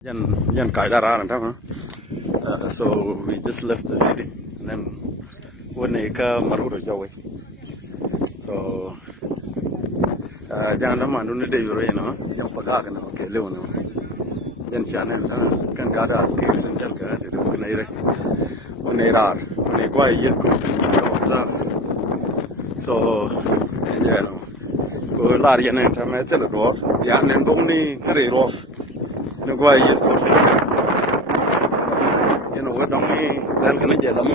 Yan Kaidara and so we just left the city. And then when they come Marudo Jawi. So Jan Dama don't day you know, Yan Pagak and okay, Leon. Yan Chanan can gather as kids and Jalka to the when they are when they go yet so you know go Larian and Tamatelo, Yan and Boni Rero. No go yes go you know what don't me then can I get them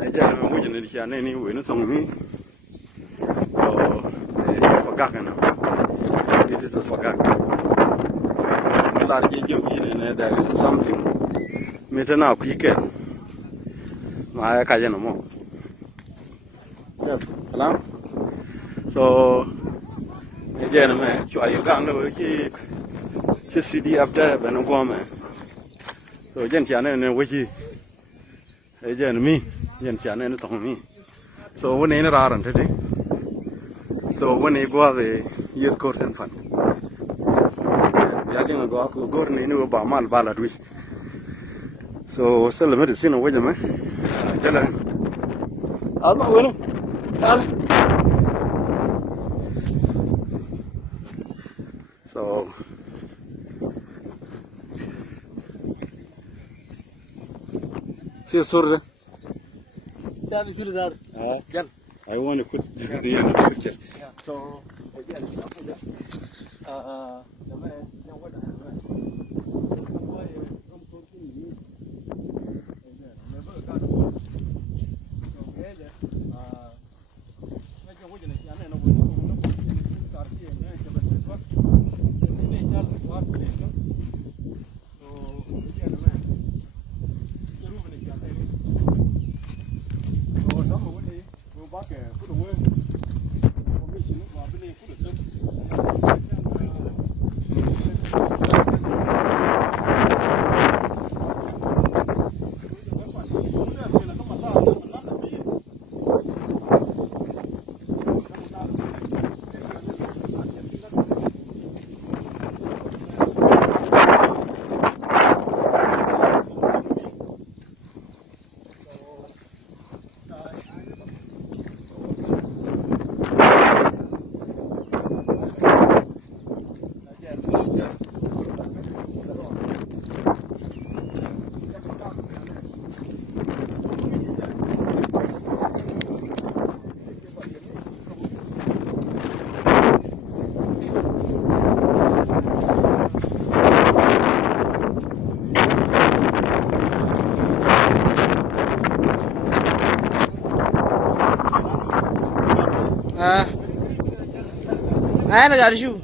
I just am waiting to see any way no song me so I forgot now this is a forgot a lot of you in there is something meter now quick my kaja no more hello so again man you got no just city after Benogoma. So Gentian and Wiki, again me, Gentian and Tommy. So when they are today, so when they go the youth course and fun, we are going to go into Obama ballot wish. So sell the medicine away, man. Tell him, I'll not win. So Surda. I want to put the end of the picture. So, again, I know that you.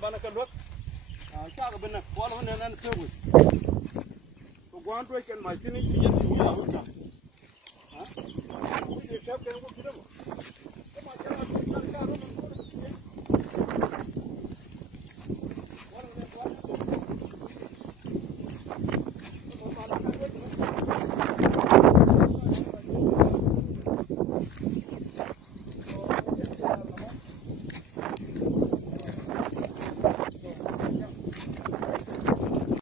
Banaka look, talk about the 130. So go on break and my tinny, you get to Yahuka. Huh? You kept them with them.